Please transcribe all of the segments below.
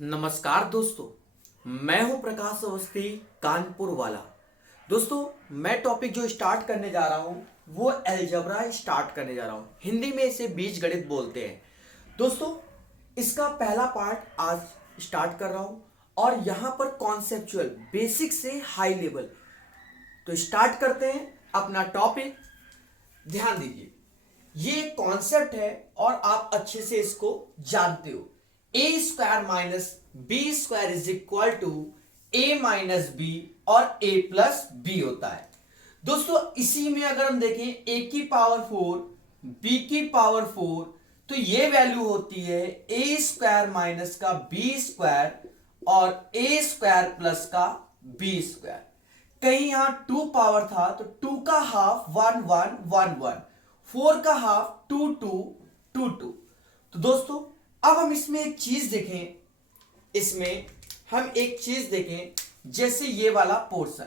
नमस्कार दोस्तों, मैं हूं प्रकाश अवस्थी, कानपुर वाला। दोस्तों, मैं टॉपिक जो स्टार्ट करने जा रहा हूं वो अलजेब्रा स्टार्ट करने जा रहा हूं। हिंदी में इसे बीजगणित बोलते हैं। दोस्तों, इसका पहला पार्ट आज स्टार्ट कर रहा हूं और यहां पर कॉन्सेप्चुअल बेसिक से हाई लेवल। तो स्टार्ट करते हैं अपना टॉपिक। ध्यान दीजिए, ये कॉन्सेप्ट है और आप अच्छे से इसको जानते हो। A square minus b square is equal to a minus b और ए प्लस बी होता है। दोस्तों, इसी में अगर हम देखें ए की पावर 4 बी की पावर 4, तो ये वैल्यू होती है ए स्क्वायर माइनस का बी स्क्वायर और ए स्क्वायर प्लस का बी स्क्वायर। कहीं यहां 2 पावर था तो 2 का हाफ 1 1 1 1, 4 का हाफ 2 2 2 2। तो दोस्तों, अब हम इसमें एक चीज देखें, जैसे ये वाला पोर्शन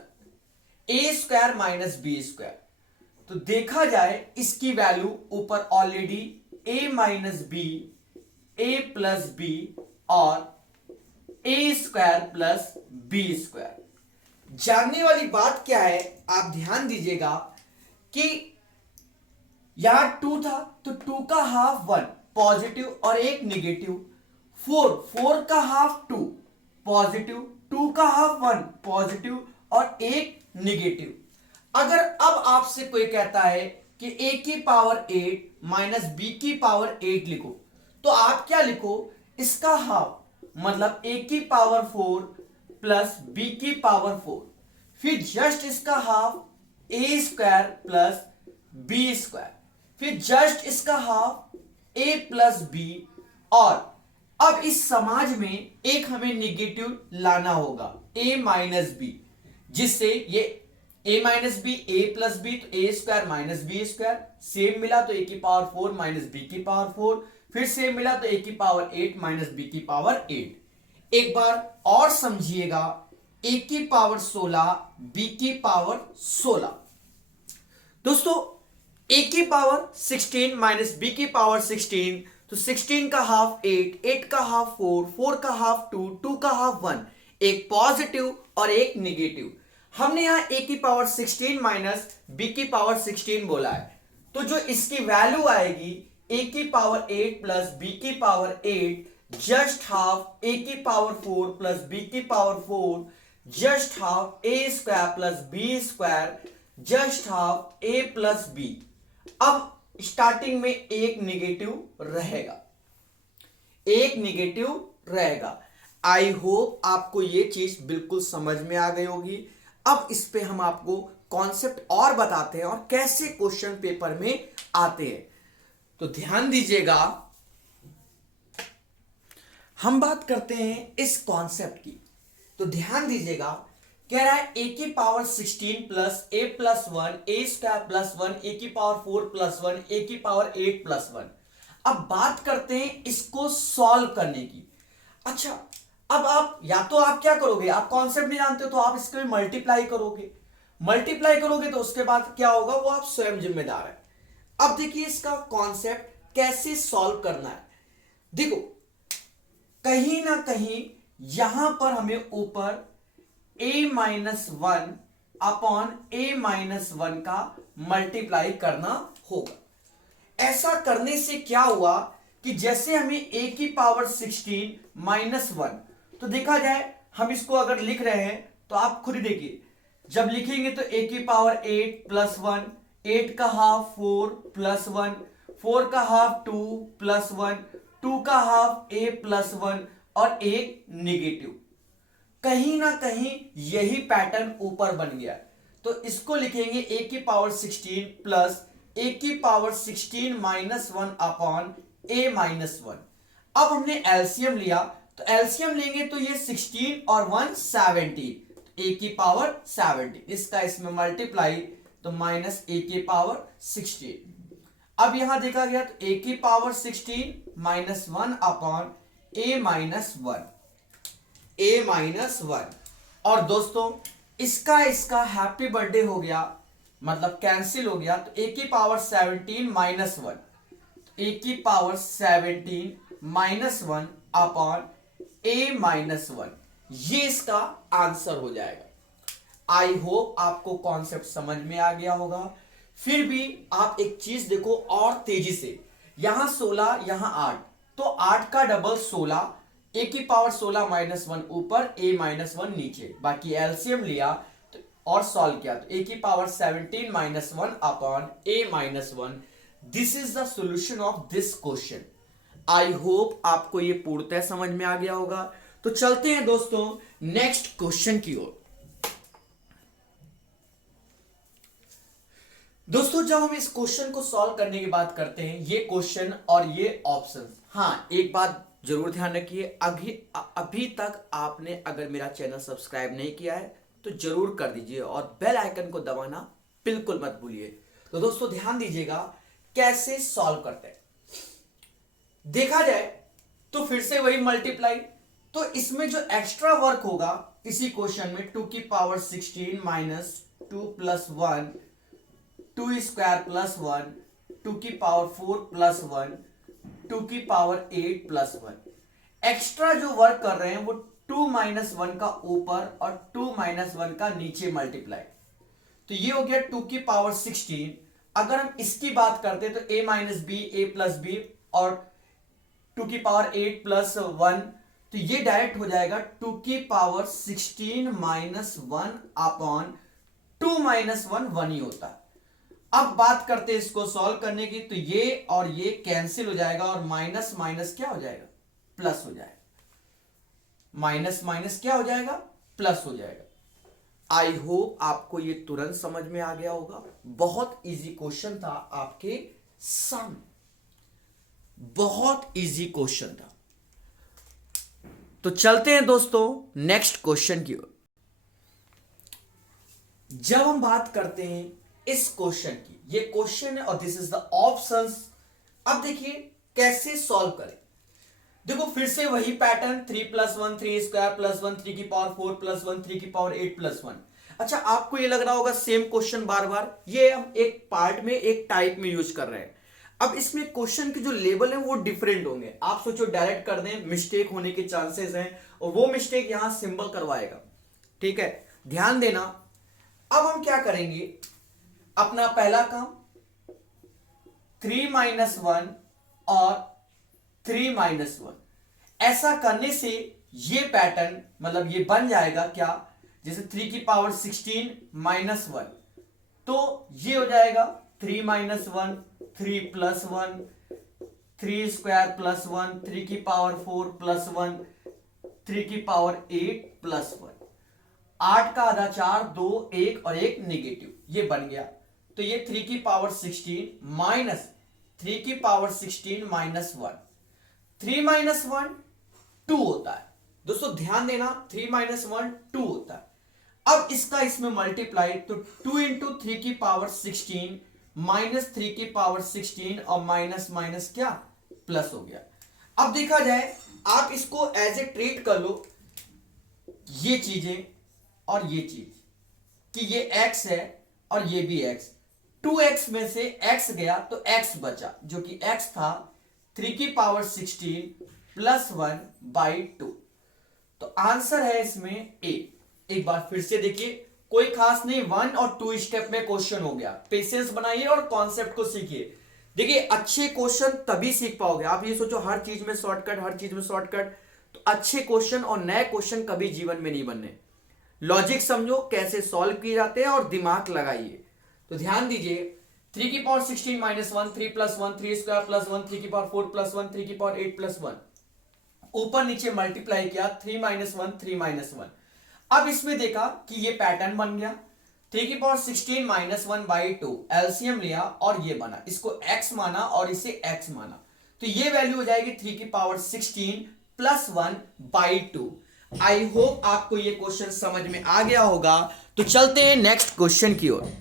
ए स्क्वायर माइनस बी स्क्वायर, तो देखा जाए इसकी वैल्यू ऊपर ऑलरेडी ए माइनस बी, ए प्लस बी और ए स्क्वायर प्लस बी स्क्वायर। जानने वाली बात क्या है, आप ध्यान दीजिएगा कि यहां 2 था तो 2 का हाफ 1 पॉजिटिव और एक निगेटिव, 4 का हाफ 2 पॉजिटिव, 2 का हाफ 1 पॉजिटिव और एक निगेटिव। अगर अब आपसे कोई कहता है कि a की पावर 8 माइनस बी की पावर 8 लिखो, तो आप क्या लिखो, इसका हाफ मतलब a की पावर 4 प्लस बी की पावर 4, फिर जस्ट इसका half a square plus b square, फिर जस्ट इसका हाफ ए प्लस बी। और अब इस समाज में एक हमें निगेटिव लाना होगा ए माइनस बी, जिससे ये a minus B A plus b, तो a square minus b square, same मिला तो ए की पावर 4 माइनस बी की पावर 4, फिर सेम मिला तो ए की पावर 8 माइनस बी की पावर 8। एक बार और समझिएगा, ए की पावर 16 बी की पावर 16। दोस्तों, ए की पावर 16 माइनस बी की पावर 16, तो 16 का हाफ 8, 8 का हाफ 4, 4 का हाफ 2, 2 का हाफ 1, एक पॉजिटिव और एक निगेटिव। हमने यहां ए की पावर 16 माइनस बी की पावर 16 बोला है, तो जो इसकी वैल्यू आएगी ए की पावर 8 प्लस बी की पावर 8, जस्ट हाफ ए की पावर 4 प्लस बी की power 4, just half a square plus b square, just half a plus b. अब स्टार्टिंग में एक निगेटिव रहेगा। आई होप आपको ये चीज बिल्कुल समझ में आ गई होगी। अब इस पे हम आपको कॉन्सेप्ट और बताते हैं और कैसे क्वेश्चन पेपर में आते हैं। तो ध्यान दीजिएगा, हम बात करते हैं इस कॉन्सेप्ट की। तो ध्यान दीजिएगा, कह रहा है ए की पावर 16 प्लस ए प्लस 1, ए स्क्वायर प्लस 1, ए की पावर 4 प्लस 1, ए की पावर 8 प्लस 1। अब बात करते हैं इसको सॉल्व करने की। अच्छा, अब आप या तो आप क्या करोगे, आप कॉन्सेप्ट नहीं जानते हो तो आप इसके मल्टीप्लाई करोगे तो उसके बाद क्या होगा वो आप स्वयं जिम्मेदार है। अब देखिए इसका कॉन्सेप्ट कैसे सॉल्व करना है। देखो, कहीं ना कहीं यहां पर हमें ऊपर a minus 1 upon a minus 1 का मल्टीप्लाई करना होगा। ऐसा करने से क्या हुआ कि जैसे हमें a की पावर 16 माइनस 1, तो देखा जाए हम इसको अगर लिख रहे हैं तो आप खुद देखिए, जब लिखेंगे तो a की पावर 8 प्लस 1, 8 का हाफ 4 प्लस 1, 4 का हाफ 2 प्लस 1, 2 का हाफ a प्लस 1 और एक निगेटिव। कहीं ना कहीं यही पैटर्न ऊपर बन गया, तो इसको लिखेंगे a की पावर 16 प्लस a की power 16 minus 1 upon a minus 1। अब हमने एलसीएम लिया, तो एलसीएम लेंगे तो ये 16 और 1 17, a की पावर 17, इसका इसमें मल्टीप्लाई तो माइनस a की पावर 16। अब यहां देखा गया तो a की power 16 minus 1 upon a minus 1, a minus 1। और दोस्तों, इसका हैप्पी बर्थडे हो गया, मतलब कैंसिल हो गया, तो a की पावर 17 माइनस 1, a की power 17 minus 1 upon a minus one, ये इसका आंसर हो जाएगा। आई होप आपको कॉन्सेप्ट समझ में आ गया होगा। फिर भी आप एक चीज देखो और तेजी से, यहां 16 यहां 8, तो 8 का डबल 16, ए की पावर 16 माइनस वन ऊपर, ए माइनस वन नीचे, बाकी एलसीएम लिया तो और सॉल्व किया तो ए की power 17 minus one upon A minus one. This is the solution of this question. I hope आपको ये पूर्णतः समझ में आ गया होगा। तो चलते हैं दोस्तों नेक्स्ट क्वेश्चन की ओर। दोस्तों जब हम इस क्वेश्चन को सॉल्व करने की बात करते हैं, ये क्वेश्चन और ये ऑप्शन, हाँ एक बात जरूर ध्यान रखिए, अभी तक आपने अगर मेरा चैनल सब्सक्राइब नहीं किया है तो जरूर कर दीजिए और बेल आइकन को दबाना बिल्कुल मत भूलिए। तो दोस्तों ध्यान दीजिएगा कैसे सॉल्व करते हैं। देखा जाए तो फिर से वही मल्टीप्लाई, तो इसमें जो एक्स्ट्रा वर्क होगा इसी क्वेश्चन में 2 की power 16 minus 2 plus 1, 2 square plus 1, 2 की पावर 4 प्लस 1, 2 की पावर 8 प्लस 1। एक्स्ट्रा जो वर्क कर रहे हैं वो 2 माइनस 1 का ऊपर और 2 माइनस 1 का नीचे मल्टीप्लाई, तो ये हो गया 2 की पावर 16। अगर हम इसकी बात करते हैं तो a minus B, A plus B और 2 की पावर 8 प्लस 1, तो ये डायरेक्ट हो जाएगा 2 की पावर 16 माइनस 1 अपॉन 2 माइनस 1 1 ही होता है। अब बात करते हैं इसको सॉल्व करने की, तो ये और ये कैंसिल हो जाएगा और माइनस माइनस क्या हो जाएगा, प्लस हो जाएगा। माइनस माइनस क्या हो जाएगा, प्लस हो जाएगा। आई होप आपको ये तुरंत समझ में आ गया होगा। बहुत इजी क्वेश्चन था आपके सामने, बहुत इजी क्वेश्चन था। तो चलते हैं दोस्तों नेक्स्ट क्वेश्चन की ओर। जब हम बात करते हैं इस क्वेश्चन की, ये क्वेश्चन है और दिस इज द ऑप्शंस। अब देखिए कैसे सॉल्व करें। देखो फिर से वही पैटर्न, 3 प्लस 1, 3 स्क्वायर प्लस 1, 3 की पावर 4 प्लस 1, 3 की पावर 8 प्लस 1। अच्छा आपको ये लग रहा होगा सेम क्वेश्चन बार बार, ये हम एक पार्ट में एक टाइप में यूज कर रहे हैं। अब इसमें क्वेश्चन के जो लेवल है वो डिफरेंट होंगे। आप सोचो डायरेक्ट कर दें, मिस्टेक होने के चांसेस हैं और वो मिस्टेक यहां सिंबल करवाएगा। ठीक है, ध्यान देना। अब हम क्या करेंगे, अपना पहला काम 3 माइनस 1 और 3 माइनस 1, ऐसा करने से ये पैटर्न मतलब ये बन जाएगा क्या, जैसे 3 की पावर 16 माइनस 1, तो ये हो जाएगा 3 माइनस 1, 3 प्लस 1, 3 स्क्वायर प्लस 1, 3 की पावर 4 प्लस 1, 3 की पावर 8 प्लस 1। 8 का आधा 4, 2, 1 और 1 नेगेटिव, ये बन गया। तो ये 3 की पावर 16 माइनस 3 की पावर 16 माइनस 1, 3 माइनस 1 2 होता है। दोस्तों ध्यान देना, 3 माइनस 1 2 होता है। अब इसका इसमें मल्टीप्लाई, तो 2 इंटू 3 की पावर 16 माइनस 3 की पावर 16 और माइनस माइनस क्या, प्लस हो गया। अब देखा जाए आप इसको एज ए ट्रीट कर लो, ये चीजें और ये चीज, कि ये x है और ये भी x, 2x में से x गया तो x बचा, जो कि x था 3 की पावर 16 प्लस 1 बाई 2। तो आंसर है इसमें a। एक बार फिर से देखिए, कोई खास नहीं, 1 और 2 स्टेप में क्वेश्चन हो गया। पेशेंस बनाइए और कॉन्सेप्ट को सीखिए। देखिए अच्छे क्वेश्चन तभी सीख पाओगे। आप ये सोचो हर चीज में शॉर्टकट, हर चीज में शॉर्टकट, तो अच्छे क्वेश्चन और नए क्वेश्चन कभी जीवन में नहीं बनने। लॉजिक समझो कैसे सॉल्व किए जाते हैं और दिमाग लगाइए। तो ध्यान दीजिए, 3 की power 16 minus 1, 3 plus 1, 3 square plus 1, 3 की पावर 4 प्लस 1, 3 की पावर 8 प्लस 1, ऊपर नीचे मल्टीप्लाई किया, 3 माइनस 1, 3 माइनस 1। अब इसमें देखा कि ये पैटर्न बन गया, 3 की पावर 16 माइनस 1 बाई 2, एलसीएम लिया और ये बना, इसको x माना और इसे x माना, तो ये वैल्यू हो जाएगी 3 की power 16 plus 1 by 2। I hope आपको ये क्वेश्चन समझ में आ गया होगा। तो चलते हैं नेक्स्ट क्वेश्चन की ओर।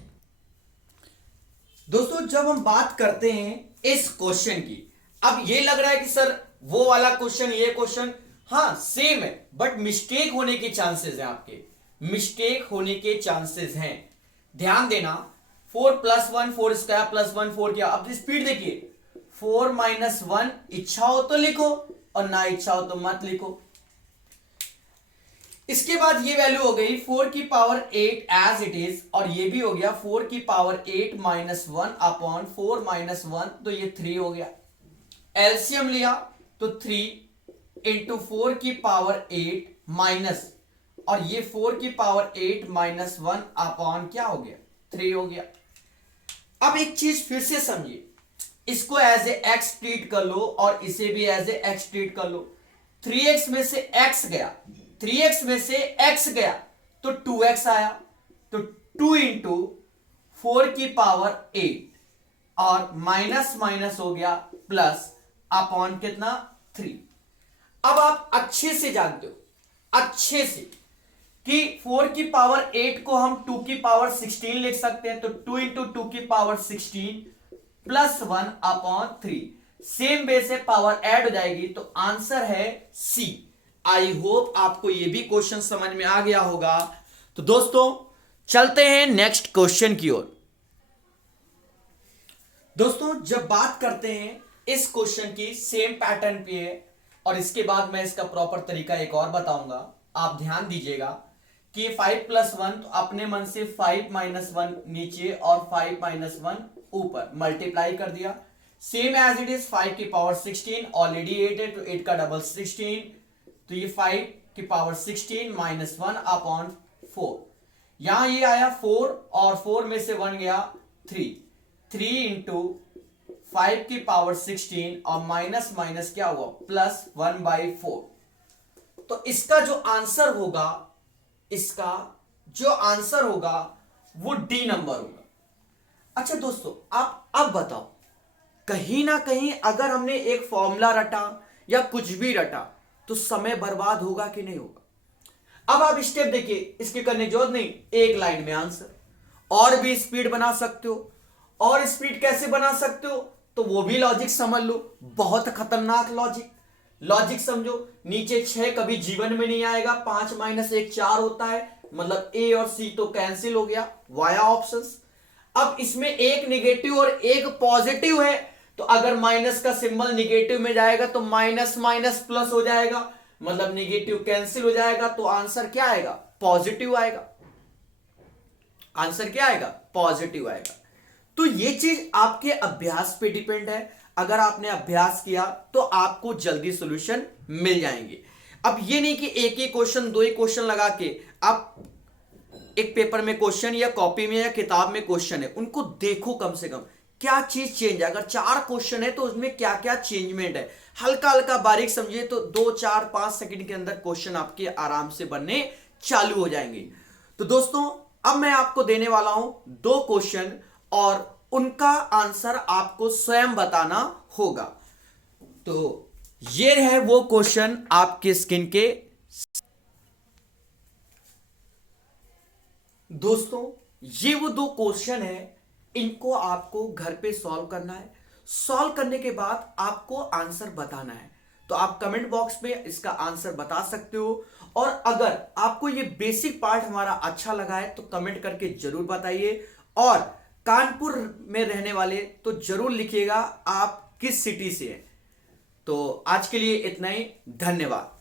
दोस्तों जब हम बात करते हैं इस क्वेश्चन की, अब ये लग रहा है कि सर वो वाला क्वेश्चन ये क्वेश्चन, हाँ सेम है, बट मिस्टेक होने के चांसेस हैं, आपके मिस्टेक होने के चांसेस हैं। ध्यान देना, 4 प्लस 1, 4 स्क्वायर प्लस 1, 4 किया। अब स्पीड देखिए, 4 माइनस 1, इच्छा हो तो लिखो और ना इच्छा हो तो मत लिखो। इसके बाद ये वैल्यू हो गई 4 की पावर 8 एज इट इज, और ये भी हो गया 4 की पावर 8 माइनस 1 अपॉन 4 माइनस 1, तो ये 3 हो गया। एलसीएम लिया तो 3 इंटू 4 की पावर 8 माइनस, और ये 4 की पावर 8 माइनस 1 अपॉन क्या हो गया, 3 हो गया। अब एक चीज फिर से समझिए, इसको एज ए एक्स ट्रीट कर लो और इसे भी एज ए एक्स ट्रीट कर लो। 3x में से x गया, 3x में से x गया तो 2x आया, तो 2 इंटू 4 की पावर 8 और माइनस माइनस हो गया प्लस अपॉन कितना, 3। अब आप अच्छे से जानते हो, अच्छे से, कि 4 की पावर 8 को हम 2 की पावर 16 लिख सकते हैं, तो 2 इंटू 2 की power 16 plus 1 upon 3, same way से पावर ऐड हो जाएगी, तो आंसर है सी। आई होप आपको यह भी क्वेश्चन समझ में आ गया होगा। तो दोस्तों चलते हैं नेक्स्ट क्वेश्चन की ओर। दोस्तों जब बात करते हैं इस क्वेश्चन की, सेम पैटर्न पे है, और इसके बाद मैं इसका प्रॉपर तरीका एक और बताऊंगा, आप ध्यान दीजिएगा कि 5 प्लस 1, तो अपने मन से 5 माइनस 1 नीचे और 5 माइनस 1 ऊपर मल्टीप्लाई कर दिया, सेम एज इट इज 5 की पावर 16, ऑलरेडी 8 है तो 8 का डबल 16, तो ये 5 की पावर 16 माइनस 1 अपॉन 4, यहां ये आया 4 और 4 में से 1 गया 3 इंटू 5 की पावर 16 और माइनस माइनस क्या हुआ, प्लस 1/4। तो इसका जो आंसर होगा, इसका जो आंसर होगा वो डी नंबर होगा। अच्छा दोस्तों आप अब बताओ, कहीं ना कहीं अगर हमने एक फॉर्मूला रटा या कुछ भी रटा तो समय बर्बाद होगा कि नहीं होगा। अब आप स्टेप देखिए, इसके करने की जरूरत नहीं, एक लाइन में आंसर। और भी स्पीड बना सकते हो, और स्पीड कैसे बना सकते हो तो वो भी लॉजिक समझ लो, बहुत खतरनाक लॉजिक। लॉजिक समझो, नीचे 6 कभी जीवन में नहीं आएगा, 5 माइनस 1 4 होता है, मतलब ए और सी तो कैंसिल हो गया वाया ऑप्शंस। अब इसमें एक निगेटिव और एक पॉजिटिव है, तो अगर माइनस का सिंबल निगेटिव में जाएगा तो माइनस माइनस प्लस हो जाएगा, मतलब निगेटिव कैंसिल हो जाएगा, तो आंसर क्या आएगा, पॉजिटिव आएगा। आंसर क्या आएगा, पॉजिटिव आएगा। तो ये चीज आपके अभ्यास पे डिपेंड है, अगर आपने अभ्यास किया तो आपको जल्दी सॉल्यूशन मिल जाएंगे। अब ये नहीं कि एक ही क्वेश्चन, दो ही क्वेश्चन लगा के आप एक पेपर में क्वेश्चन या कॉपी में या किताब में क्वेश्चन है उनको देखो, कम से कम क्या चीज चेंज है। अगर 4 क्वेश्चन है तो उसमें क्या क्या चेंजमेंट है, हल्का हल्का बारीक समझिए तो 2 4 5 सेकंड के अंदर क्वेश्चन आपके आराम से बनने चालू हो जाएंगे। तो दोस्तों अब मैं आपको देने वाला हूं 2 क्वेश्चन और उनका आंसर आपको स्वयं बताना होगा। तो ये है वो क्वेश्चन आपके स्क्रीन के। दोस्तों ये वो 2 क्वेश्चन है, इनको आपको घर पे सॉल्व करना है। सॉल्व करने के बाद आपको आंसर बताना है, तो आप कमेंट बॉक्स में इसका आंसर बता सकते हो। और अगर आपको ये बेसिक पार्ट हमारा अच्छा लगा है तो कमेंट करके जरूर बताइए, और कानपुर में रहने वाले तो जरूर लिखिएगा आप किस सिटी से हैं। तो आज के लिए इतना ही, धन्यवाद।